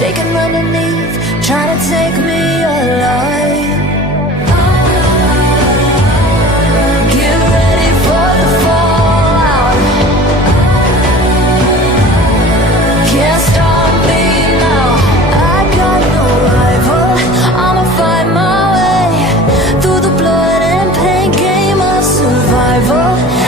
shaking underneath, trying to take me alive. Get ready for the fallout. Can't stop me now. I got no rival. I'ma find my way through the blood and pain game of survival.